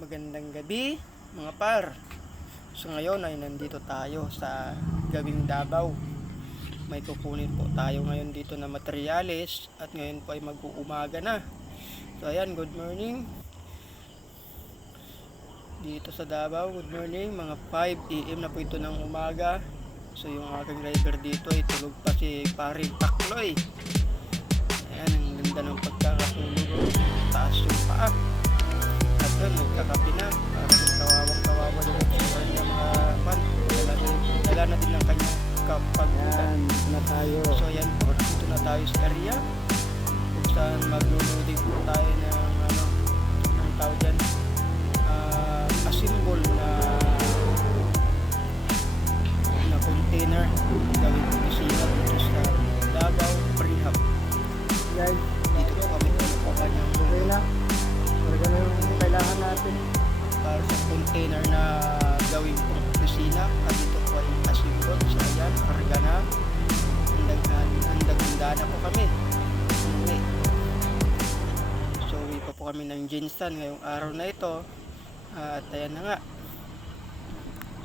Magandang gabi mga par. So ngayon ay nandito tayo sa Gawing Davao. May kukunin po tayo ngayon dito na materyales at ngayon po ay mag-uumaga na. So ayan, good morning. Dito sa Davao, good morning. Mga 5 AM na po ito ng umaga. So yung aking driver dito ay tulog pa si Paring Takloy. Ayan, ang ganda ng pagkakatulog. Taas yung paa. At yun, nagkakapi na. Parang kawawang-kawawa doon sa kanyang pan. Dala na din ang kanyang kapag-ulan. Dito na tayo. So ayan po, dito na tayo sa area. Kung saan magluluding po tayo ng tawag dyan. Asimbol na container. Gawin po pisina dito sa Davao Prehab. Guys, Dito po kami po kanyang okay na. Talaga na yung kailangan natin. para sa container na gawin pong opisina at ito po ay asimbol. So ayan, karga na, handa na po kami. Okay. So uwi pa po kami ng Jinsan ngayong araw na ito at ayan na nga.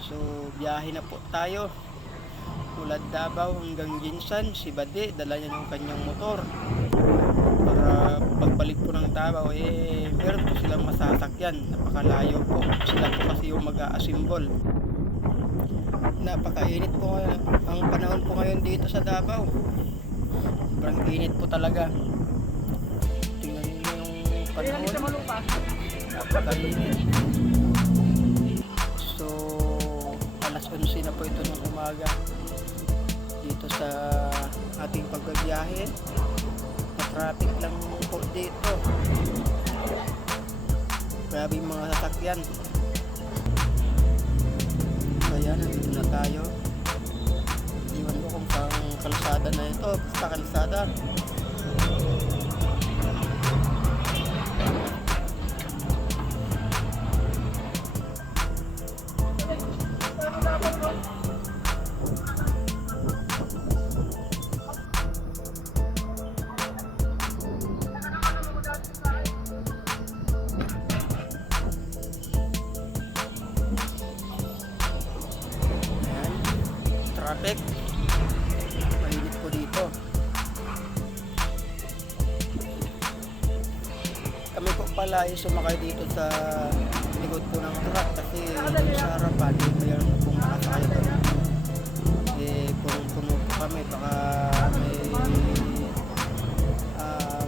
So biyahe na po tayo mula Davao hanggang Jinsan. Si Bade dala niya ng kanyang motor para pagbalik po ng Davao meron po silang masasakyan, napakalayo po sila po kasi yung mag-aasimbol. Napakainit po ang panahon po ngayon dito sa Davao, sobrang init po talaga. Tingnan niyo yung panahon, napakainit. So alas 11 na po ito ng umaga dito sa ating pagbabiyahe. Traffic lang po dito, grabe yung mga sasakyan. Kaya nandito na tayo. Iwan ko kung saan kalsada na ito. Basta kalsada. Traffic, mainit po dito. Kami po pala ay sumakay dito sa likod po ng truck kasi sa harapan mayroon pong nakasakay doon. Punong-puno po kami, baka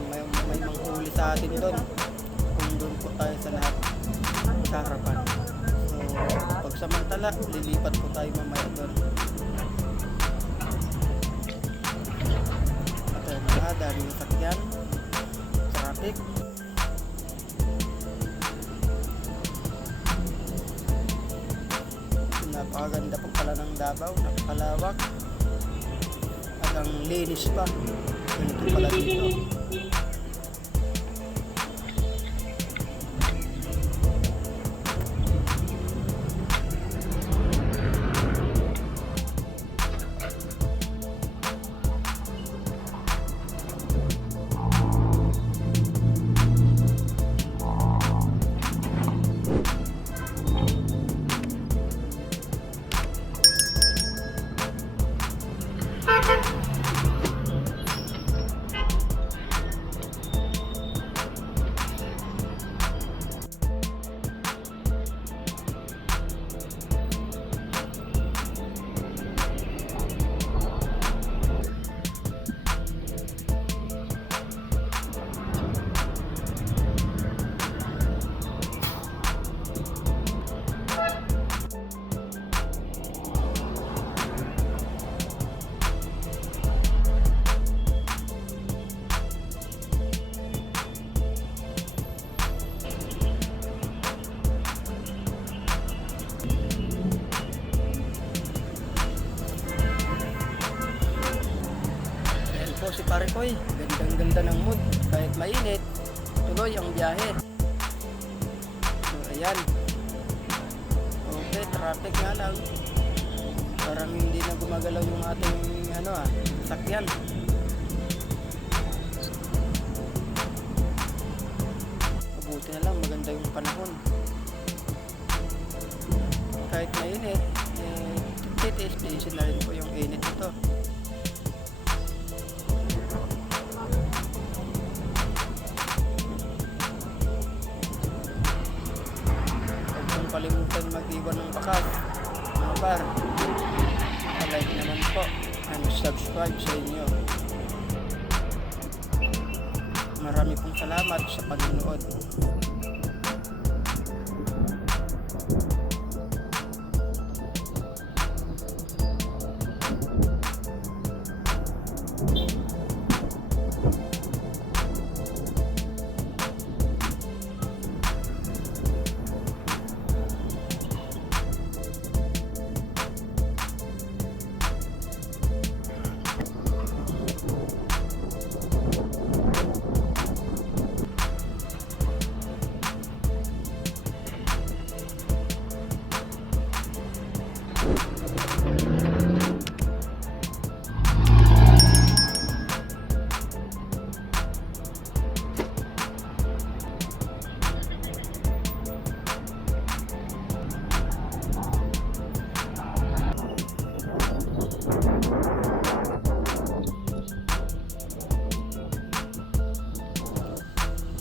may manghuli sa atin doon kung doon po tayo sa lahat sa harapan. So pagsamantala, lilipat po tayo mamaya doon. Daming sakyan, traffic. Napakaganda po pala ng Davao, napakalawak at ang linis pa. Ganito pala dito. Si pare ko gandang-ganda ng mood kahit mainit, tuloy ang biyahe. So ayan, okay, traffic nga lang, parang hindi na gumagalaw yung ating sakyan. Mabuti na lang maganda yung panahon. kahit mainit, titiis-tiisin na rin po yung init nito. Huwag pong kalimutan mag-iwan ng bakas, mga par. Like naman po and subscribe sa inyo. Marami pong salamat sa panonood.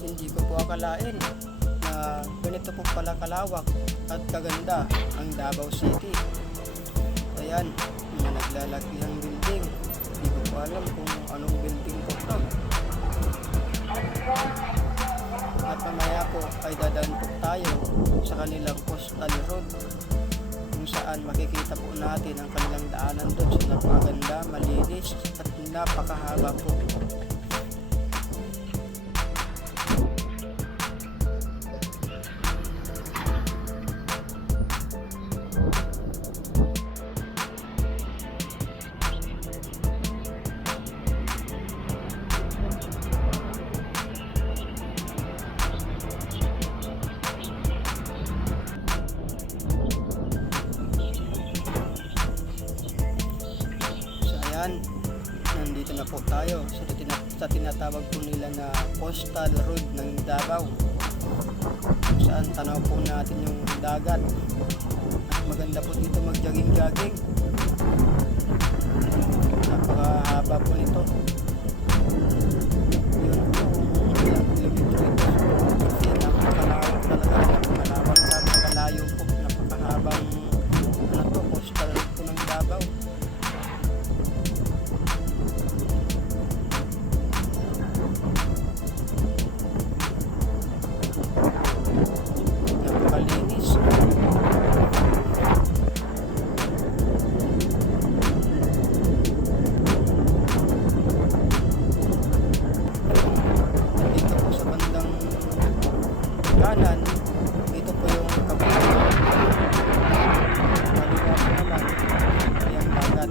Hindi ko po akalain na ganito po pala kalawak at kaganda ang Davao City. Ayan, mga naglalaki ang building. Hindi ko po alam kung anong building po ito. At mamaya po ay dadaan po tayo sa kanilang Postal Road, kung saan makikita po natin ang kanilang daanan doon sa napakaganda, malinis at napakahaba po. Nandito na po tayo sa tinatawag po nila na Postal Road ng Davao, kung saan tanaw po natin yung dagat at maganda po dito mag-jogging-jogging. Napakahaba po nito. Yun po kung ilang kilometro ito, kasi napakalawak talaga, napakalayo po, napakahabang Postal Road po ng Davao. Napakalinis. Dito po sa bandang kanan, dito po yung kabulan. Kaliwa po naman ay ang dagat.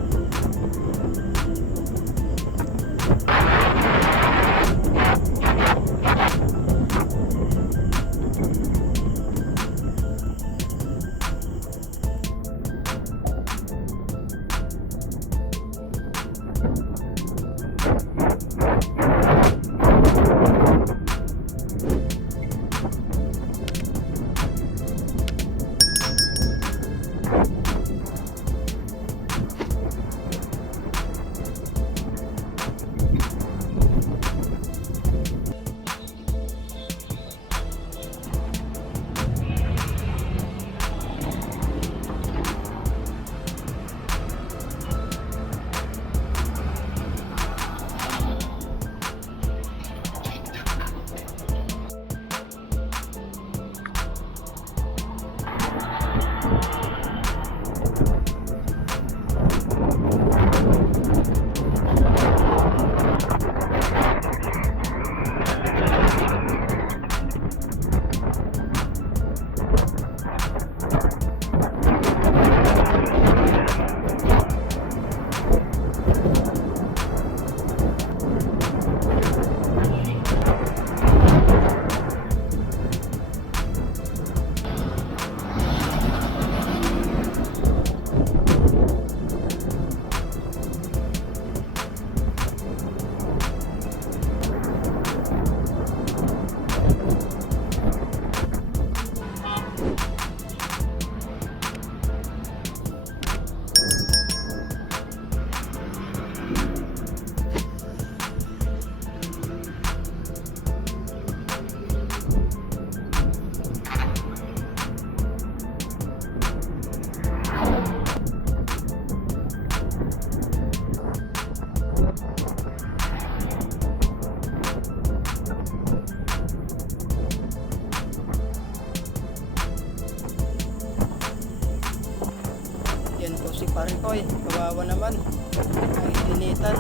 pare ko kawawa naman. Ang initan.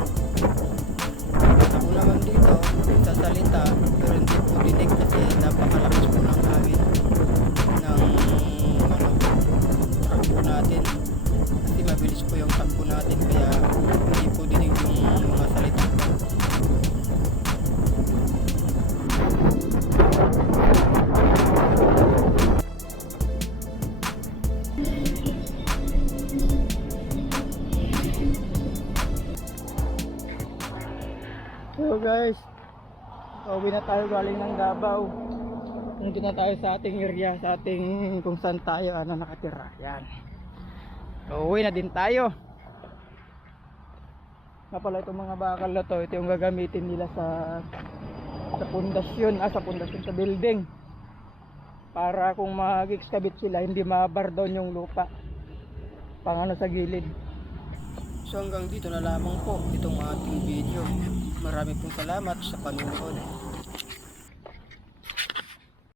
Ako naman dito, sasalita, pero hindi po dinig kasi napakalakas po ng hangin ng takbo natin. Kasi mabilis po yung takbo natin, kaya hindi po dinig yung mga salita ko. So guys, uwi na tayo galing ng Davao. Nandito na tayo sa ating area, sa ating kung saan tayo nakatira. Yan. So, uwi na din tayo. Nga pala itong mga bakal na to, ito yung gagamitin nila sa pundasyon, sa pundasyon sa building. Para kung mag-excavate sila, hindi mabar down yung lupa. Pang sa gilid. So hanggang dito na lamang po itong ating video. Marami pong salamat sa panonood.